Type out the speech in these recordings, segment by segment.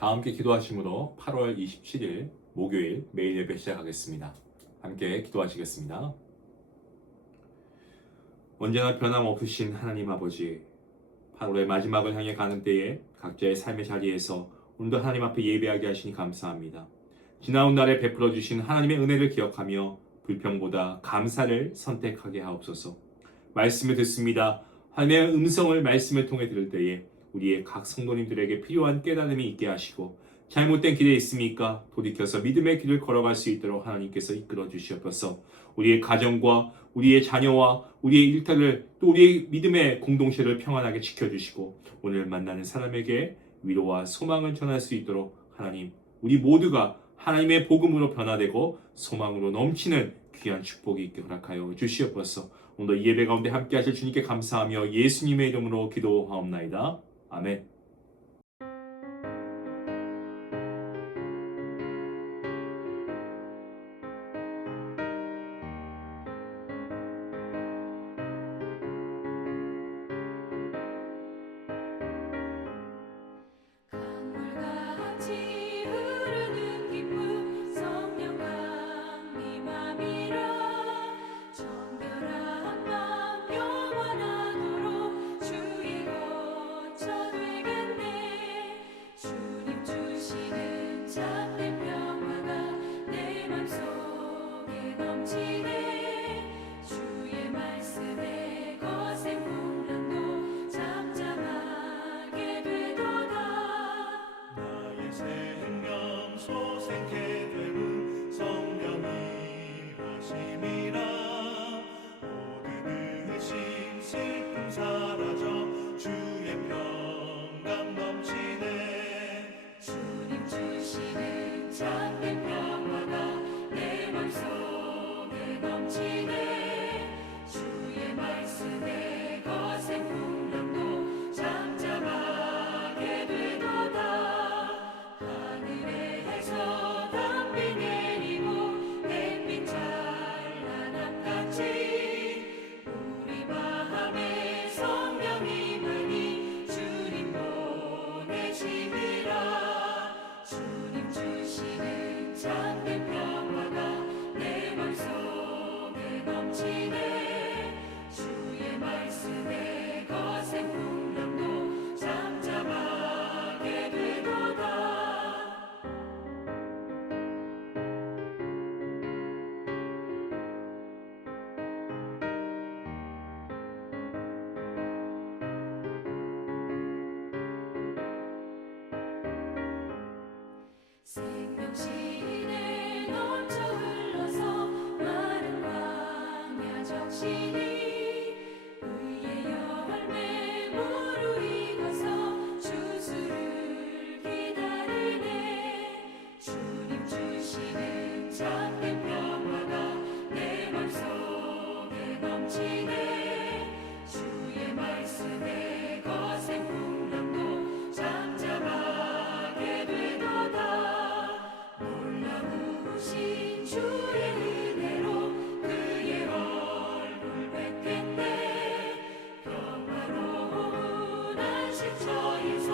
다 함께 기도하심으로 8월 27일 목요일 매일 예배 시작하겠습니다. 함께 기도하시겠습니다. 언제나 변함없으신 하나님 아버지, 8월의 마지막을 향해 가는 때에 각자의 삶의 자리에서 오늘도 하나님 앞에 예배하게 하시니 감사합니다. 지나온 날에 베풀어 주신 하나님의 은혜를 기억하며 불평보다 감사를 선택하게 하옵소서. 말씀을 듣습니다. 하나님의 음성을 말씀을 통해 들을 때에 우리의 각 성도님들에게 필요한 깨달음이 있게 하시고, 잘못된 길에 있습니까? 돌이켜서 믿음의 길을 걸어갈 수 있도록 하나님께서 이끌어 주시옵소서. 우리의 가정과 우리의 자녀와 우리의 일터를, 또 우리의 믿음의 공동체를 평안하게 지켜주시고, 오늘 만나는 사람에게 위로와 소망을 전할 수 있도록 하나님, 우리 모두가 하나님의 복음으로 변화되고 소망으로 넘치는 귀한 축복이 있게 허락하여 주시옵소서. 오늘 이 예배 가운데 함께 하실 주님께 감사하며 예수님의 이름으로 기도하옵나이다. 아멘. 강물같이 흐르는 기쁨 성령 강림함이라 정결한 맘 영원하도록 주의 거처 되겠네. 주님 주시는 참된 평화가 내 맘속에 넘치네. 주의 말씀에 거센 풍랑도 잠잠하게 되도다. 나의 생명 소생케 되는 성령이 하심이라. 모든 의심 슬픔 사라져 주의 평강 넘치네. 주님 주시는 참된 평화가 내 맘속에 넘치네. 주의 말씀에 거센 풍랑도 잠잠하게 되도다. 하늘에서 담비 내리고 햇빛 찬란함같이 우리 마음에 성령이 많이 주님 보내심이라. 주님 주시는 참된 평화가 내 맘속에 넘치네. 주의 말씀에 거센 풍랑도 잠잠하게 되도다. 생명신에 넘쳐 흘러서 마른 광야 적시니 의의 열매 무르익어서 주수를 기다리네. 주님 주시는 참된 평화가 내 맘속에 넘치네. 주의 말씀에 거센 풍랑도 잠잠하게 되도다. 놀라우신 주의 은혜로 그의 얼굴 뵙겠네. 평화로운 안식처에서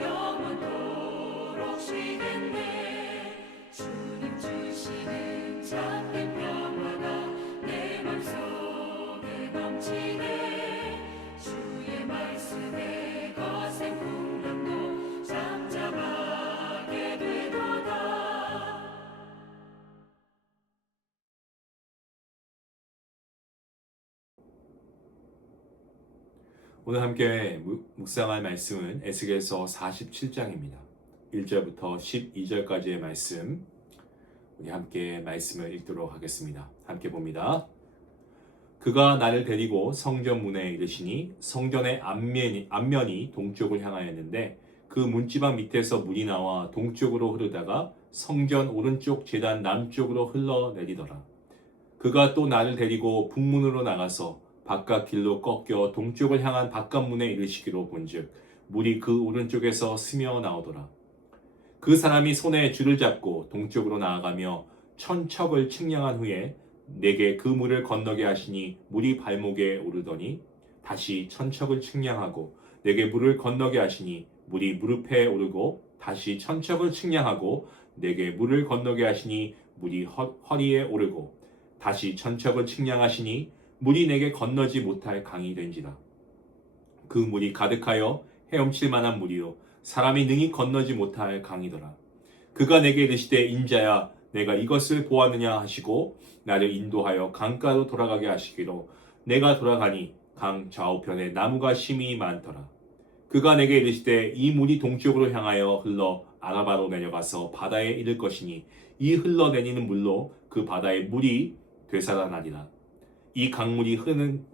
영원토록 쉬겠네. 주님 주시는 참된 평화가 내 맘속에 넘치네. 주의 말씀에 거센 풍랑도 잠잠하게 되도다. 오늘 함께 묵상할 말씀은 에스겔서 47장입니다. 1절부터 12절까지의 말씀, 우리 함께 말씀을 읽도록 하겠습니다. 함께 봅니다. 그가 나를 데리고 성전 문에 이르시니 성전의 앞면이 동쪽을 향하였는데 그 문지방 밑에서 물이 나와 동쪽으로 흐르다가 성전 오른쪽 제단 남쪽으로 흘러내리더라. 그가 또 나를 데리고 북문으로 나가서 바깥 길로 꺾여 동쪽을 향한 바깥문에 이르시기로 본즉 물이 그 오른쪽에서 스며 나오더라. 그 사람이 손에 줄을 잡고 동쪽으로 나아가며 천척을 측량한 후에 내게 그 물을 건너게 하시니 물이 발목에 오르더니 다시 천척을 측량하고 내게 물을 건너게 하시니 물이 무릎에 오르고 다시 천척을 측량하고 내게 물을 건너게 하시니 물이 허리에 오르고 다시 천척을 측량하시니 물이 내게 건너지 못할 강이 된지라. 그 물이 가득하여 헤엄칠 만한 물이요 사람이 능히 건너지 못할 강이더라. 그가 내게 이르시되 인자야 내가 이것을 보았느냐 하시고 나를 인도하여 강가로 돌아가게 하시기로 내가 돌아가니 강 좌우편에 나무가 심이 많더라. 그가 내게 이르시되 이 물이 동쪽으로 향하여 흘러 아라바로 내려가서 바다에 이를 것이니 이 흘러내리는 물로 그 바다의 물이 되살아나리라. 이 강물이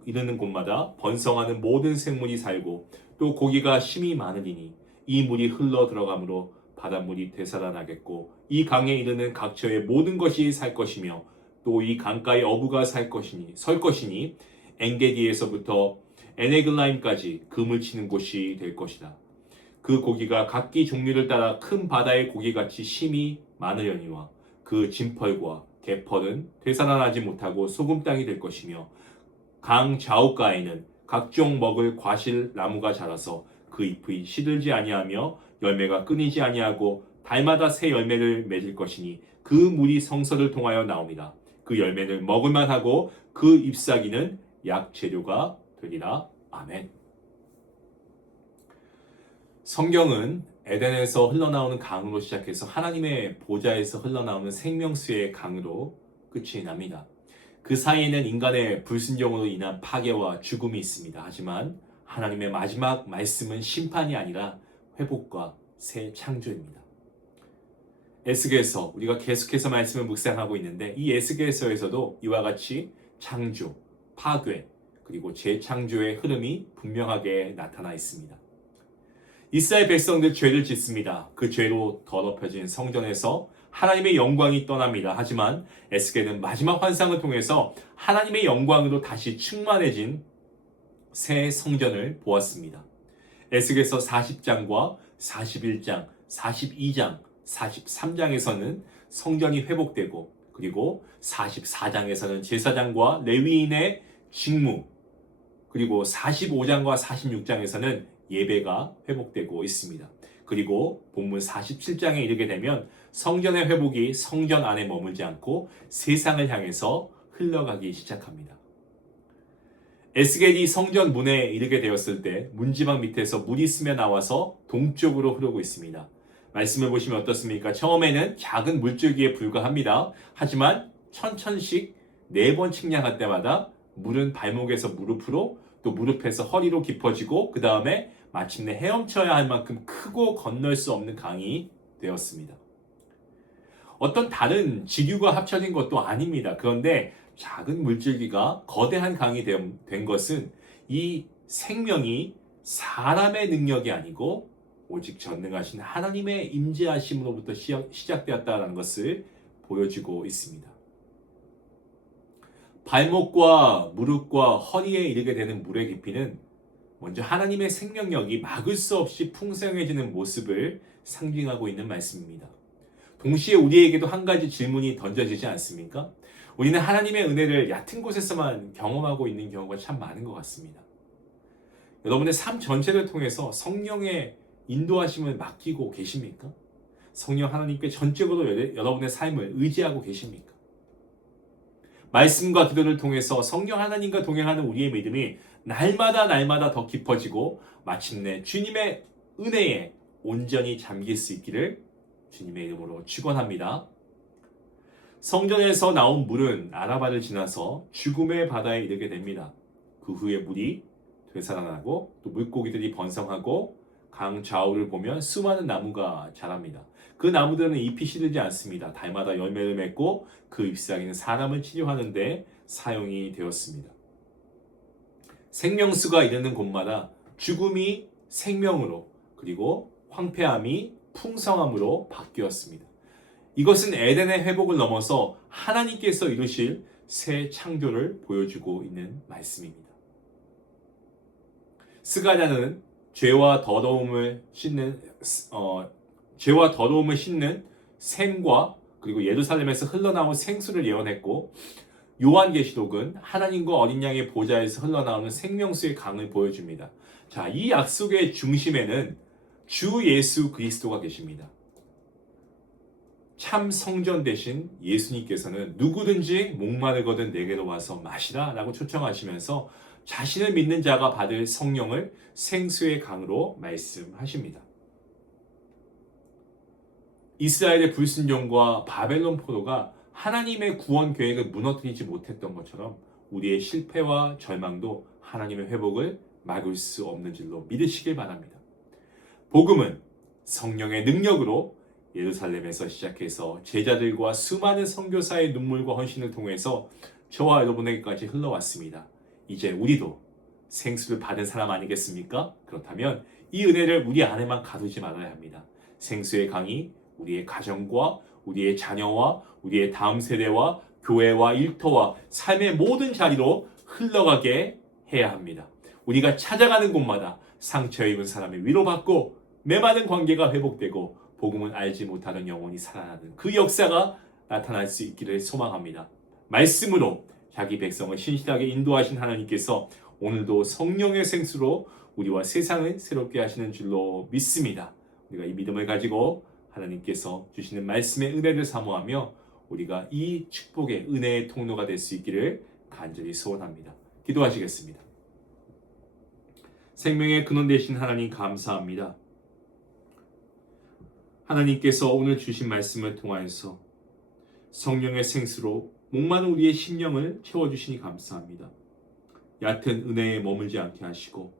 이르는 곳마다 번성하는 모든 생물이 살고 또 고기가 심이 많으리니 이 물이 흘러 들어가므로 바닷물이 되살아나겠고 이 강에 이르는 각처의 모든 것이 살 것이며 또 이 강가의 어부가 설 것이니 엔게디에서부터 에네글라임까지 금을 치는 곳이 될 것이다. 그 고기가 각기 종류를 따라 큰 바다의 고기같이 심이 많으려니와 그 진펄과 개펄은 되살아나지 못하고 소금 땅이 될 것이며 강 좌우가에는 각종 먹을 과실 나무가 자라서 그 잎이 시들지 아니하며 열매가 끊이지 아니하고 달마다 새 열매를 맺을 것이니 그 물이 성서를 통하여 나옵니다. 그 열매를 먹을만 하고 그 잎사귀는 약재료가 되리라. 아멘. 성경은 에덴에서 흘러나오는 강으로 시작해서 하나님의 보좌에서 흘러나오는 생명수의 강으로 끝이 납니다. 그 사이에는 인간의 불순종으로 인한 파괴와 죽음이 있습니다. 하지만 하나님의 마지막 말씀은 심판이 아니라 회복과 새 창조입니다. 에스겔서 우리가 계속해서 말씀을 묵상하고 있는데 이 에스겔서에서도 이와 같이 창조, 파괴, 그리고 재창조의 흐름이 분명하게 나타나 있습니다. 이스라엘 백성들 죄를 짓습니다. 그 죄로 더럽혀진 성전에서 하나님의 영광이 떠납니다. 하지만 에스겔은 마지막 환상을 통해서 하나님의 영광으로 다시 충만해진 새 성전을 보았습니다. 에스겔서 40장과 41장, 42장, 43장에서는 성전이 회복되고 그리고 44장에서는 제사장과 레위인의 직무 그리고 45장과 46장에서는 예배가 회복되고 있습니다. 그리고 본문 47장에 이르게 되면 성전의 회복이 성전 안에 머물지 않고 세상을 향해서 흘러가기 시작합니다. 에스겔이 성전 문에 이르게 되었을 때 문지방 밑에서 물이 스며 나와서 동쪽으로 흐르고 있습니다. 말씀을 보시면 어떻습니까? 처음에는 작은 물줄기에 불과합니다. 하지만 천천씩 4번 측량할 때마다 물은 발목에서 무릎으로 또 무릎에서 허리로 깊어지고 그 다음에 마침내 헤엄쳐야 할 만큼 크고 건널 수 없는 강이 되었습니다. 어떤 다른 지류가 합쳐진 것도 아닙니다. 그런데 작은 물줄기가 거대한 강이 된 것은 이 생명이 사람의 능력이 아니고 오직 전능하신 하나님의 임재하심으로부터 시작되었다는 것을 보여주고 있습니다. 발목과 무릎과 허리에 이르게 되는 물의 깊이는 먼저 하나님의 생명력이 막을 수 없이 풍성해지는 모습을 상징하고 있는 말씀입니다. 동시에 우리에게도 한 가지 질문이 던져지지 않습니까? 우리는 하나님의 은혜를 얕은 곳에서만 경험하고 있는 경우가 참 많은 것 같습니다. 여러분의 삶 전체를 통해서 성령의 인도하심을 맡기고 계십니까? 성령 하나님께 전적으로 여러분의 삶을 의지하고 계십니까? 말씀과 기도를 통해서 성령 하나님과 동행하는 우리의 믿음이 날마다 더 깊어지고 마침내 주님의 은혜에 온전히 잠길 수 있기를 주님의 이름으로 축원합니다. 성전에서 나온 물은 아라바를 지나서 죽음의 바다에 이르게 됩니다. 그 후에 물이 되살아나고 또 물고기들이 번성하고 강 좌우를 보면 수많은 나무가 자랍니다. 그 나무들은 잎이 시들지 않습니다. 달마다 열매를 맺고 그 잎사귀는 사람을 치료하는 데 사용이 되었습니다. 생명수가 이르는 곳마다 죽음이 생명으로 그리고 황폐함이 풍성함으로 바뀌었습니다. 이것은 에덴의 회복을 넘어서 하나님께서 이루실 새 창조를 보여주고 있는 말씀입니다. 스가랴는 죄와 더러움을 씻는 샘과 그리고 예루살렘에서 흘러나온 생수를 예언했고 요한계시록은 하나님과 어린 양의 보좌에서 흘러나오는 생명수의 강을 보여줍니다. 자, 이 약속의 중심에는 주 예수 그리스도가 계십니다. 참 성전 대신 예수님께서는 누구든지 목마르거든 내게로 와서 마시라 라고 초청하시면서 자신을 믿는 자가 받을 성령을 생수의 강으로 말씀하십니다. 이스라엘의 불순종과 바벨론 포로가 하나님의 구원 계획을 무너뜨리지 못했던 것처럼 우리의 실패와 절망도 하나님의 회복을 막을 수 없는 줄로 믿으시길 바랍니다. 복음은 성령의 능력으로 예루살렘에서 시작해서 제자들과 수많은 선교사의 눈물과 헌신을 통해서 저와 여러분에게까지 흘러왔습니다. 이제 우리도 생수를 받은 사람 아니겠습니까? 그렇다면 이 은혜를 우리 안에만 가두지 말아야 합니다. 생수의 강이 우리의 가정과 우리의 자녀와 우리의 다음 세대와 교회와 일터와 삶의 모든 자리로 흘러가게 해야 합니다. 우리가 찾아가는 곳마다 상처 입은 사람이 위로받고 메마른 관계가 회복되고 복음은 알지 못하는 영혼이 살아나는 그 역사가 나타날 수 있기를 소망합니다. 말씀으로 자기 백성을 신실하게 인도하신 하나님께서 오늘도 성령의 생수로 우리와 세상을 새롭게 하시는 줄로 믿습니다. 우리가 이 믿음을 가지고 하나님께서 주시는 말씀의 은혜를 사모하며 우리가 이 축복의 은혜의 통로가 될 수 있기를 간절히 소원합니다. 기도하시겠습니다. 생명의 근원 되신 하나님 감사합니다. 하나님께서 오늘 주신 말씀을 통하여서 성령의 생수로 목마른 우리의 심령을 채워주시니 감사합니다. 얕은 은혜에 머물지 않게 하시고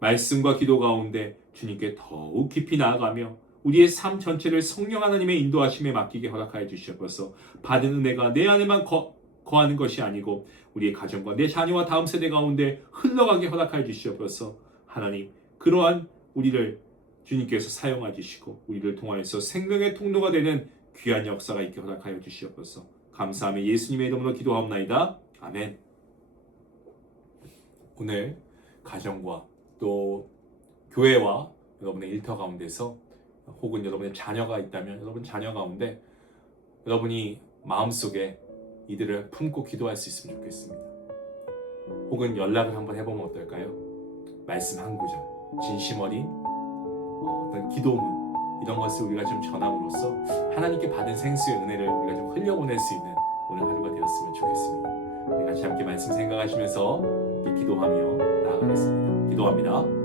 말씀과 기도 가운데 주님께 더욱 깊이 나아가며 우리의 삶 전체를 성령 하나님의 인도하심에 맡기게 허락하여 주시옵소서. 받은 은혜가 내 안에만 거하는 것이 아니고 우리의 가정과 내 자녀와 다음 세대 가운데 흘러가게 허락하여 주시옵소서. 하나님, 그러한 우리를 주님께서 사용하 주시고 우리를 통하여서 생명의 통로가 되는 귀한 역사가 있게 허락하여 주시옵소서. 감사하며 예수님의 이름으로 기도하옵나이다. 아멘. 오늘 가정과 또 교회와 여러분의 일터 가운데서 혹은 여러분의 자녀가 있다면 여러분 자녀 가운데 여러분이 마음속에 이들을 품고 기도할 수 있으면 좋겠습니다. 혹은 연락을 한번 해보면 어떨까요? 말씀 한 구절, 진심 어린 어떤 기도문 이런 것을 우리가 좀 전함으로써 하나님께 받은 생수의 은혜를 우리가 좀 흘려보낼 수 있는 오늘 하루가 되었으면 좋겠습니다. 우리 같이 함께 말씀 생각하시면서 함께 기도하며 나아가겠습니다. 기도합니다.